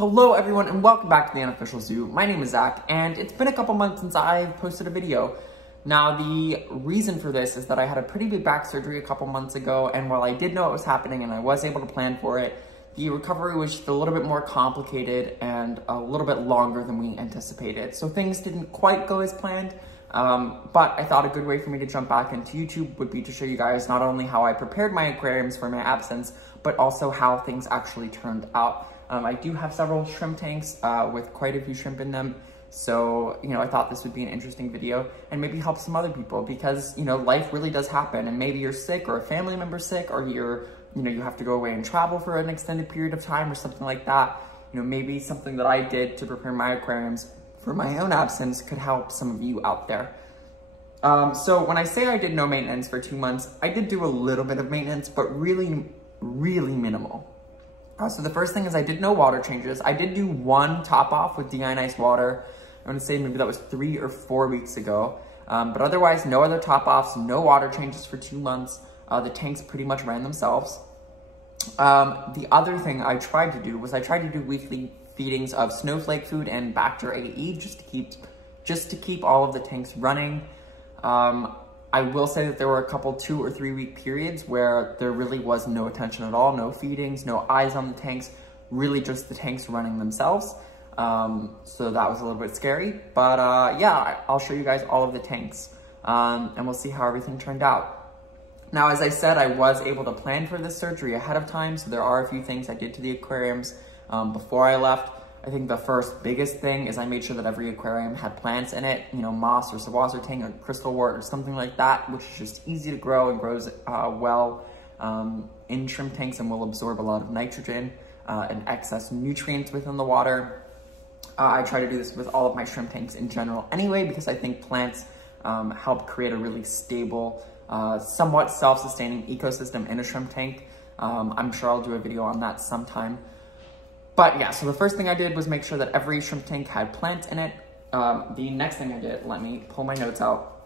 Hello everyone and welcome back to the Unofficial Zoo. My name is Zach and it's been a couple months since I've posted a video. Now the reason for this is that I had a pretty big back surgery a couple months ago, and while I did know it was happening and I was able to plan for it, the recovery was just a little bit more complicated and a little bit longer than we anticipated. So things didn't quite go as planned, but I thought a good way for me to jump back into YouTube would be to show you guys not only how I prepared my aquariums for my absence, but also how things actually turned out. I do have several shrimp tanks with quite a few shrimp in them. So, I thought this would be an interesting video and maybe help some other people because, life really does happen, and maybe you're sick or a family member's sick, or you have to go away and travel for an extended period of time or something like that. Maybe something that I did to prepare my aquariums for my own absence could help some of you out there. So when I say I did no maintenance for 2 months, I did do a little bit of maintenance, but really, really minimal. So the first thing is I did no water changes. I did do one top off with deionized water. I want to say maybe that was 3 or 4 weeks ago. But otherwise, no other top offs, no water changes for 2 months. The tanks pretty much ran themselves. The other thing I tried to do was I tried to do weekly feedings of snowflake food and Bacter AE just to keep all of the tanks running. I will say that there were a couple 2 or 3 week periods where there really was no attention at all, no feedings, no eyes on the tanks, really just the tanks running themselves. So that was a little bit scary, but yeah, I'll show you guys all of the tanks, and we'll see how everything turned out. Now, as I said, I was able to plan for this surgery ahead of time, so there are a few things I did to the aquariums before I left. I think the first biggest thing is I made sure that every aquarium had plants in it, moss or sabotang or crystal wort or something like that, which is just easy to grow and grows well in shrimp tanks and will absorb a lot of nitrogen and excess nutrients within the water. I try to do this with all of my shrimp tanks in general anyway, because I think plants help create a really stable, somewhat self-sustaining ecosystem in a shrimp tank. I'm sure I'll do a video on that sometime. But yeah, so the first thing I did was make sure that every shrimp tank had plants in it. The next thing I did, let me pull my notes out.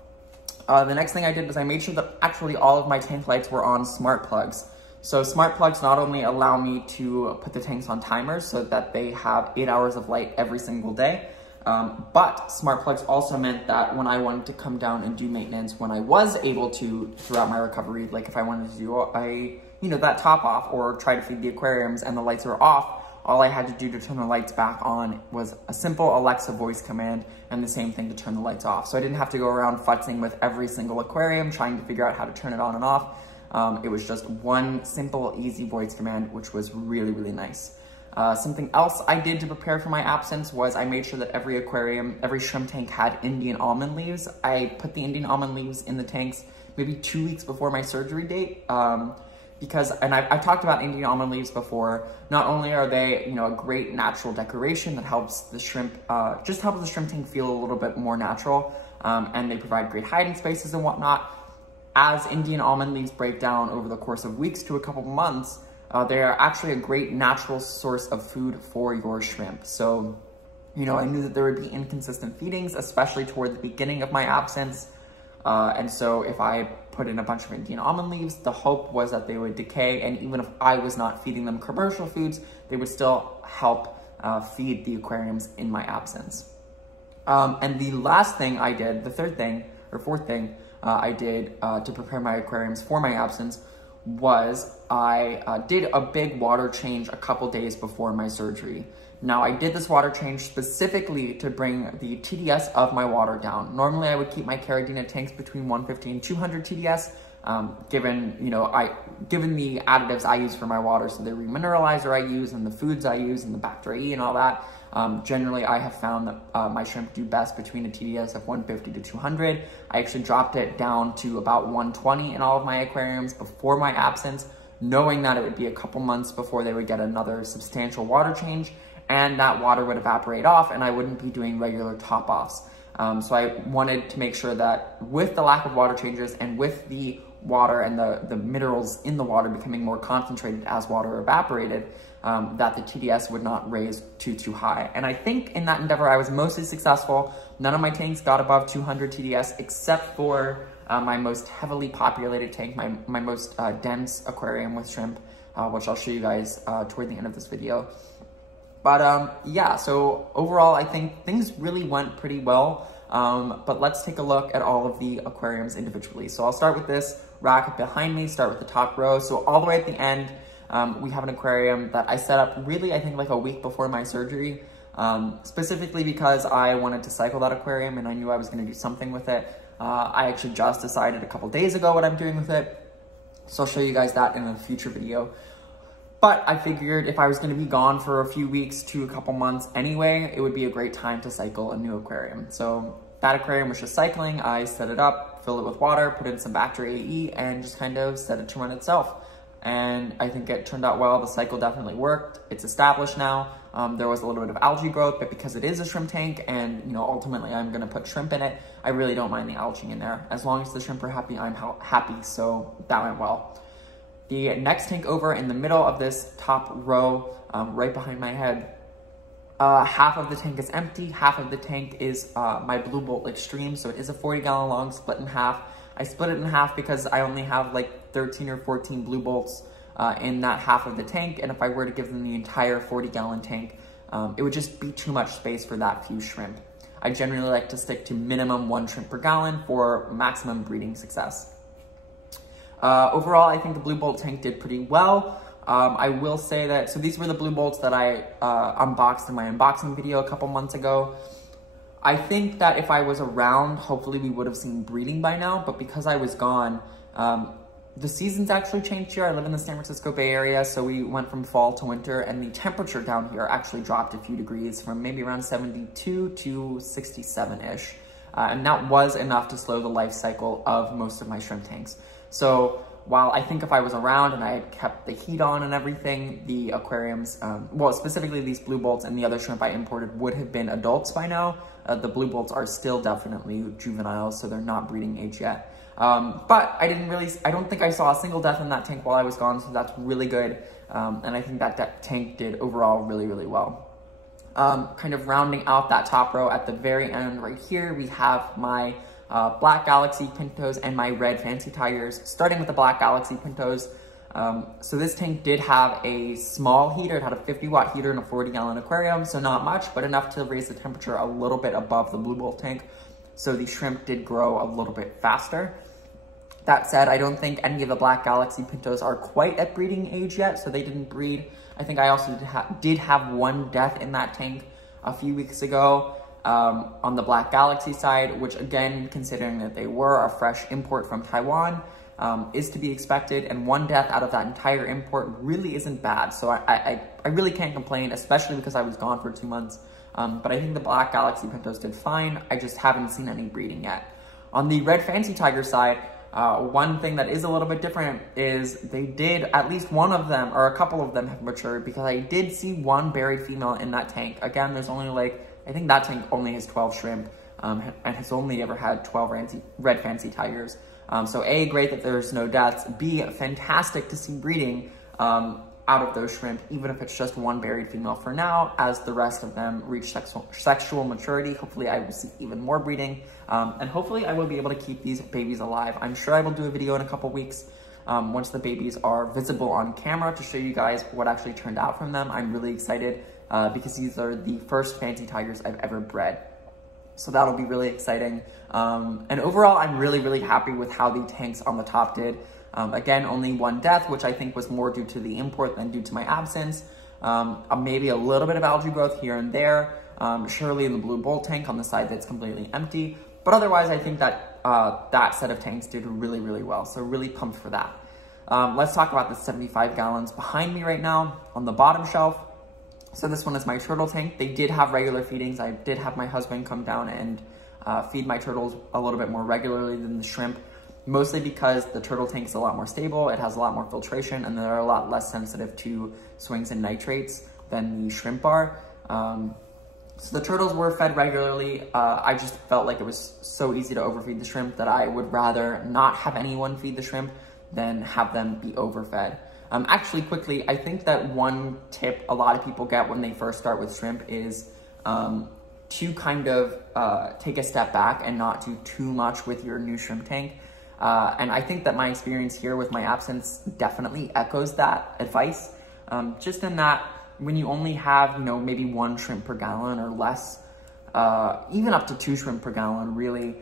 The next thing I did was I made sure that actually all of my tank lights were on smart plugs. So smart plugs not only allow me to put the tanks on timers so that they have 8 hours of light every single day, but smart plugs also meant that when I wanted to come down and do maintenance, when I was able to throughout my recovery, like if I wanted to do that top off or try to feed the aquariums and the lights were off, all I had to do to turn the lights back on was a simple Alexa voice command, and the same thing to turn the lights off. So I didn't have to go around futzing with every single aquarium trying to figure out how to turn it on and off. It was just one simple, easy voice command, which was really, really nice. Something else I did to prepare for my absence was I made sure that every aquarium, every shrimp tank had Indian almond leaves. I put the Indian almond leaves in the tanks maybe 2 weeks before my surgery date. I've talked about Indian almond leaves before. Not only are they, a great natural decoration that helps the shrimp, just helps the shrimp tank feel a little bit more natural, and they provide great hiding spaces and whatnot. As Indian almond leaves break down over the course of weeks to a couple months, they are actually a great natural source of food for your shrimp. So, I knew that there would be inconsistent feedings, especially toward the beginning of my absence. And so if I put in a bunch of Indian almond leaves, the hope was that they would decay, and even if I was not feeding them commercial foods, they would still help feed the aquariums in my absence. And the last thing I did, the fourth thing I did to prepare my aquariums for my absence was I did a big water change a couple days before my surgery. Now, I did this water change specifically to bring the TDS of my water down. Normally, I would keep my Caridina tanks between 150 and 200 TDS, given the additives I use for my water, so the remineralizer I use and the foods I use and the Bacter AE and all that. Generally, I have found that my shrimp do best between a TDS of 150 to 200. I actually dropped it down to about 120 in all of my aquariums before my absence, knowing that it would be a couple months before they would get another substantial water change, and that water would evaporate off and I wouldn't be doing regular top-offs. So I wanted to make sure that with the lack of water changes and with the water and the minerals in the water becoming more concentrated as water evaporated, that the TDS would not raise too high. And I think in that endeavor I was mostly successful. None of my tanks got above 200 TDS except for my most heavily populated tank, my most dense aquarium with shrimp, which I'll show you guys toward the end of this video. But yeah, so overall, I think things really went pretty well. But let's take a look at all of the aquariums individually. So I'll start with this rack behind me, start with the top row. So all the way at the end, we have an aquarium that I set up really, I think like a week before my surgery, specifically because I wanted to cycle that aquarium and I knew I was going to do something with it. I actually just decided a couple days ago what I'm doing with it. So I'll show you guys that in a future video. But I figured if I was going to be gone for a few weeks to a couple months anyway, it would be a great time to cycle a new aquarium. So that aquarium was just cycling. I set it up, filled it with water, put in some Bacteria AE, and just kind of set it to run itself. And I think it turned out well. The cycle definitely worked. It's established now. There was a little bit of algae growth, but because it is a shrimp tank and, you know, ultimately I'm going to put shrimp in it, I really don't mind the algae in there. As long as the shrimp are happy, I'm happy. So that went well. The next tank over in the middle of this top row, right behind my head, half of the tank is empty. Half of the tank is my Blue Bolt Extreme. So it is a 40-gallon long, split in half. I split it in half because I only have like 13 or 14 Blue Bolts in that half of the tank. And if I were to give them the entire 40-gallon tank, it would just be too much space for that few shrimp. I generally like to stick to minimum 1 shrimp per gallon for maximum breeding success. Overall, I think the Blue Bolt tank did pretty well. I will say that, so these were the Blue Bolts that I unboxed in my unboxing video a couple months ago. I think that if I was around, hopefully we would have seen breeding by now, but because I was gone, the seasons actually changed here. I live in the San Francisco Bay Area, so we went from fall to winter, and the temperature down here actually dropped a few degrees from maybe around 72 to 67-ish. And that was enough to slow the life cycle of most of my shrimp tanks. So while I think if I was around and I had kept the heat on and everything, the aquariums, well, specifically these Blue Bolts and the other shrimp I imported would have been adults by now. The Blue Bolts are still definitely juveniles, so they're not breeding age yet. But I don't think I saw a single death in that tank while I was gone, so that's really good. And I think that tank did overall really, really well. Kind of rounding out that top row at the very end right here, we have my Black Galaxy Pintos and my red Fancy Tigers. Starting with the Black Galaxy Pintos, so this tank did have a small heater. It had a 50-watt heater in a 40-gallon aquarium, so not much, but enough to raise the temperature a little bit above the Blue Bolt tank, so the shrimp did grow a little bit faster. That said, I don't think any of the Black Galaxy Pintos are quite at breeding age yet, so they didn't breed. I think I also did have 1 death in that tank a few weeks ago. On the Black Galaxy side, which again, considering that they were a fresh import from Taiwan, is to be expected, and 1 death out of that entire import really isn't bad. So I really can't complain, especially because I was gone for 2 months. But I think the Black Galaxy Pintos did fine. I just haven't seen any breeding yet. On the red Fancy Tiger side, one thing that is a little bit different is they did, at least one of them, or a couple of them have matured, because I did see 1 buried female in that tank. Again, there's only like, I think that tank only has 12 shrimp, and has only ever had 12 red Fancy Tigers. So A, great that there's no deaths. B, fantastic to see breeding out of those shrimp, even if it's just 1 buried female for now. As the rest of them reach sexual maturity, hopefully I will see even more breeding, and hopefully I will be able to keep these babies alive. I'm sure I will do a video in a couple weeks once the babies are visible on camera to show you guys what actually turned out from them. I'm really excited because these are the first Fancy Tigers I've ever bred. So that'll be really exciting. And overall, I'm really, really happy with how the tanks on the top did. Again, only 1 death, which I think was more due to the import than due to my absence. Maybe a little bit of algae growth here and there, surely in the Blue Bolt tank on the side that's completely empty. But otherwise, I think that that set of tanks did really, really well. So really pumped for that. Let's talk about the 75 gallons behind me right now on the bottom shelf. So this one is my turtle tank. They did have regular feedings. I did have my husband come down and feed my turtles a little bit more regularly than the shrimp, mostly because the turtle tank is a lot more stable, it has a lot more filtration, and they're a lot less sensitive to swings in nitrates than the shrimp are. So the turtles were fed regularly. I just felt like it was so easy to overfeed the shrimp that I would rather not have anyone feed the shrimp than have them be overfed. Actually, quickly, I think that one tip a lot of people get when they first start with shrimp is to kind of take a step back and not do too much with your new shrimp tank. And I think that my experience here with my absence definitely echoes that advice. Just in that when you only have, you know, maybe 1 shrimp per gallon or less, even up to 2 shrimp per gallon, really,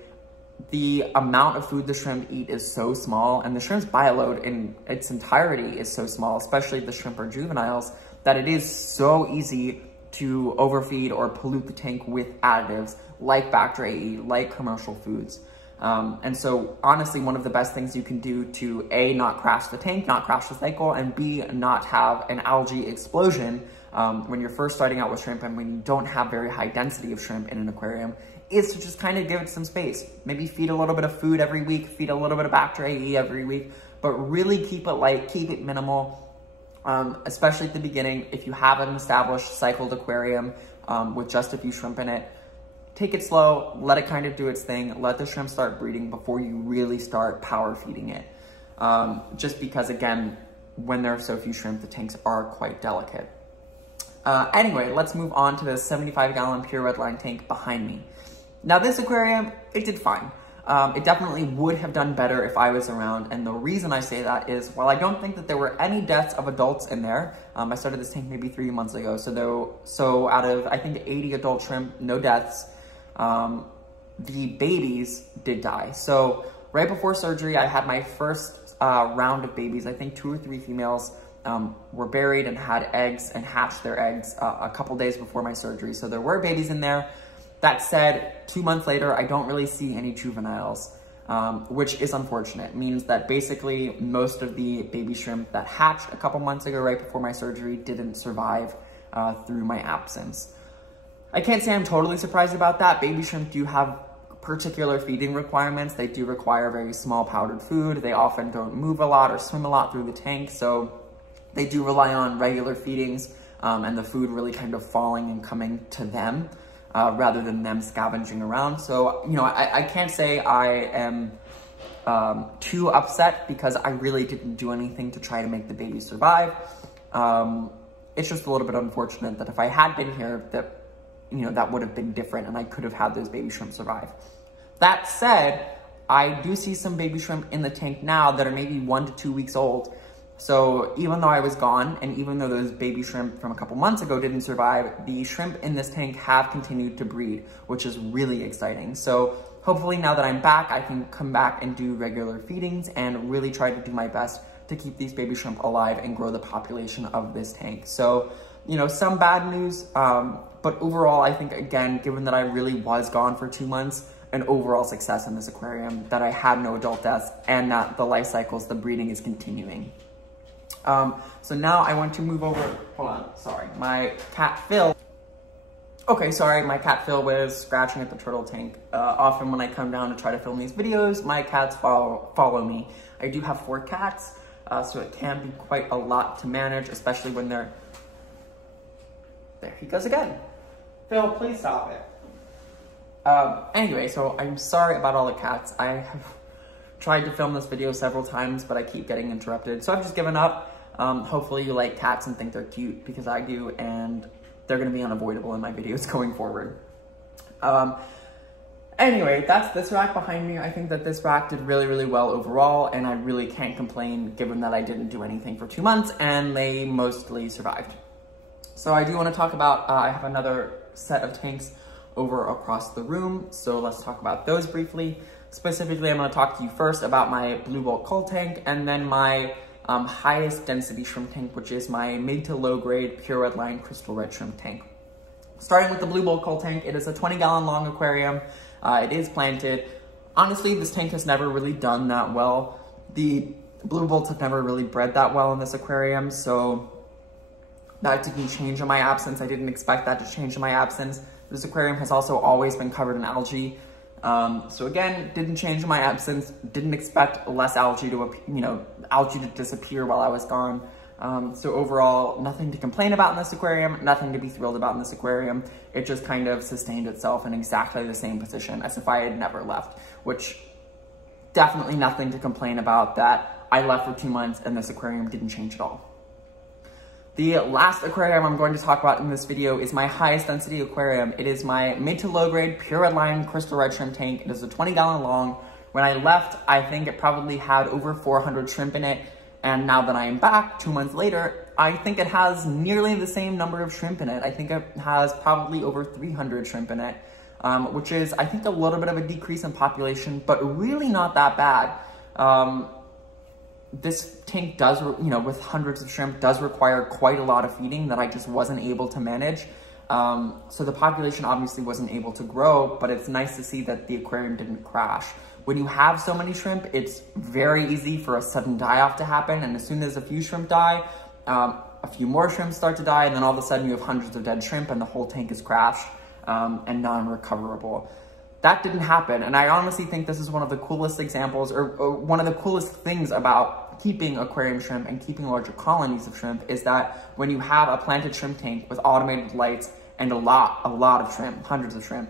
the amount of food the shrimp eat is so small, and the shrimp's bioload in its entirety is so small, especially if the shrimp are juveniles, that it is so easy to overfeed or pollute the tank with additives like Factor AE, like commercial foods. And so honestly, one of the best things you can do to A, not crash the tank, not crash the cycle, and B, not have an algae explosion when you're first starting out with shrimp and when you don't have very high density of shrimp in an aquarium, is to just kind of give it some space. Maybe feed a little bit of food every week, feed a little bit of Factor AE every week, but really keep it light, keep it minimal, especially at the beginning. If you have an established cycled aquarium with just a few shrimp in it, take it slow, let it kind of do its thing, let the shrimp start breeding before you really start power feeding it. Just because, again, when there are so few shrimp, the tanks are quite delicate. Anyway, let's move on to the 75-gallon pure red line tank behind me. Now this aquarium, it did fine. It definitely would have done better if I was around, and the reason I say that is, while I don't think that there were any deaths of adults in there, I started this tank maybe 3 months ago, so out of, I think, 80 adult shrimp, no deaths. The babies did die. So right before surgery, I had my first round of babies. I think 2 or 3 females were buried and had eggs and hatched their eggs a couple days before my surgery. So there were babies in there. That said, 2 months later, I don't really see any juveniles, which is unfortunate. It means that basically most of the baby shrimp that hatched a couple months ago right before my surgery didn't survive through my absence. I can't say I'm totally surprised about that. Baby shrimp do have particular feeding requirements. They do require very small powdered food. They often don't move a lot or swim a lot through the tank, so they do rely on regular feedings and the food really kind of falling and coming to them rather than them scavenging around. So, you know, I can't say I am too upset because I really didn't do anything to try to make the baby survive. It's just a little bit unfortunate that if I had been here, that would have been different and I could have had those baby shrimp survive. That said, I do see some baby shrimp in the tank now that are maybe 1 to 2 weeks old. So even though I was gone, and even though those baby shrimp from a couple months ago didn't survive, the shrimp in this tank have continued to breed, which is really exciting. So hopefully now that I'm back, I can come back and do regular feedings and really try to do my best to keep these baby shrimp alive and grow the population of this tank. So, you know, some bad news, but overall, I think, again, given that I really was gone for 2 months, an overall success in this aquarium, that I had no adult deaths, and that the life cycles, the breeding is continuing. So now I want to move over, hold on, sorry, my cat Phil. Okay, sorry, my cat Phil was scratching at the turtle tank. Often when I come down to try to film these videos, my cats follow me. I do have 4 cats, so it can be quite a lot to manage, especially when they're, there he goes again. Phil, please stop it. Anyway, so I'm sorry about all the cats. I have tried to film this video several times, but I keep getting interrupted. So I've just given up. Hopefully you like cats and think they're cute, because I do, and they're gonna be unavoidable in my videos going forward. Anyway, that's this rack behind me. I think that this rack did really, really well overall, and I really can't complain given that I didn't do anything for 2 months and they mostly survived. So I do want to talk about, I have another set of tanks over across the room, so let's talk about those briefly. Specifically, I'm going to talk to you first about my Blue Bolt Cull tank, and then my highest density shrimp tank, which is my mid to low grade pure red line crystal red shrimp tank. Starting with the Blue Bolt Cull tank, it is a 20-gallon long aquarium. It is planted. Honestly, this tank has never really done that well. The Blue Bolts have never really bred that well in this aquarium, so that didn't change in my absence. I didn't expect that to change in my absence. This aquarium has also always been covered in algae. So again, didn't change in my absence. Didn't expect less algae to, algae to disappear while I was gone. So overall, nothing to complain about in this aquarium, nothing to be thrilled about in this aquarium. It just kind of sustained itself in exactly the same position as if I had never left, which definitely nothing to complain about, that I left for 2 months and this aquarium didn't change at all. The last aquarium I'm going to talk about in this video is my highest density aquarium. It is my mid to low grade pure red line crystal red shrimp tank. It is a 20-gallon long. When I left, I think it probably had over 400 shrimp in it. And now that I am back 2 months later, I think it has nearly the same number of shrimp in it. I think it has probably over 300 shrimp in it, which is, I think, a little bit of a decrease in population, but really not that bad. This tank does, with hundreds of shrimp, does require quite a lot of feeding that I just wasn't able to manage. So the population obviously wasn't able to grow, but it's nice to see that the aquarium didn't crash. When you have so many shrimp, it's very easy for a sudden die-off to happen, and as soon as a few shrimp die, a few more shrimp start to die, and then all of a sudden you have hundreds of dead shrimp and the whole tank is crashed and non-recoverable. That didn't happen, and I honestly think this is one of the coolest examples, or one of the coolest things about keeping aquarium shrimp and keeping larger colonies of shrimp, is that when you have a planted shrimp tank with automated lights and a lot of shrimp, hundreds of shrimp,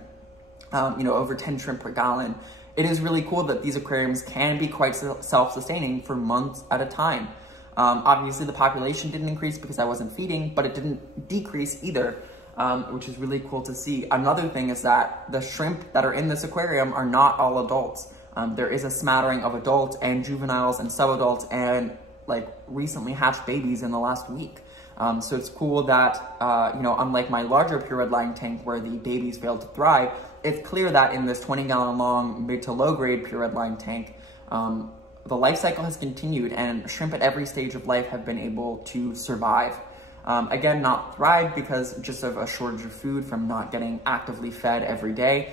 over 10 shrimp per gallon, it is really cool that these aquariums can be quite self-sustaining for months at a time. Obviously the population didn't increase because I wasn't feeding, but it didn't decrease either, which is really cool to see. Another thing is that the shrimp that are in this aquarium are not all adults. There is a smattering of adults and juveniles and subadults and recently hatched babies in the last week. So it's cool that, unlike my larger pure red line tank where the babies failed to thrive, it's clear that in this 20-gallon long mid to low grade pure red line tank, the life cycle has continued and shrimp at every stage of life have been able to survive. Again, not thrive because just of a shortage of food from not getting actively fed every day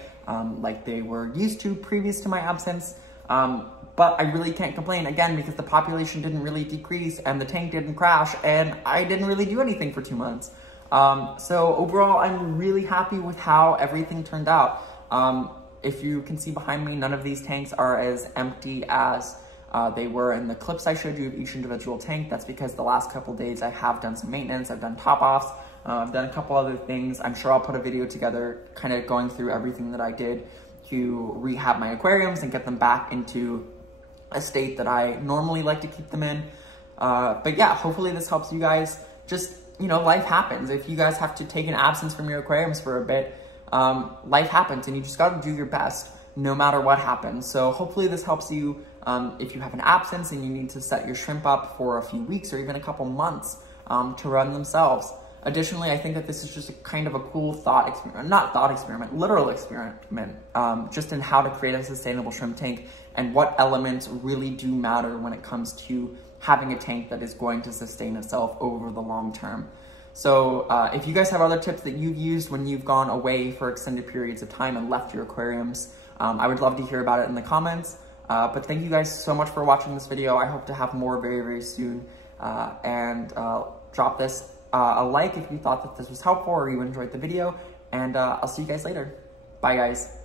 like they were used to previous to my absence. But I really can't complain, again, because the population didn't really decrease and the tank didn't crash and I didn't really do anything for 2 months. So overall, I'm really happy with how everything turned out. If you can see behind me, none of these tanks are as empty as they were in the clips I showed you of each individual tank. That's because the last couple days I have done some maintenance, I've done top-offs, I've done a couple other things. I'm sure I'll put a video together kind of going through everything that I did to rehab my aquariums and get them back into a state that I normally like to keep them in. But yeah, hopefully this helps you guys. Just, life happens. If you guys have to take an absence from your aquariums for a bit, life happens and you just got to do your best no matter what happens. So hopefully this helps you if you have an absence and you need to set your shrimp up for a few weeks or even a couple months to run themselves. Additionally, I think that this is just a kind of a cool literal experiment, just in how to create a sustainable shrimp tank and what elements really do matter when it comes to having a tank that is going to sustain itself over the long term. So if you guys have other tips that you've used when you've gone away for extended periods of time and left your aquariums, I would love to hear about it in the comments. But thank you guys so much for watching this video. I hope to have more very, very soon. And drop this a like if you thought that this was helpful or you enjoyed the video. And I'll see you guys later. Bye, guys.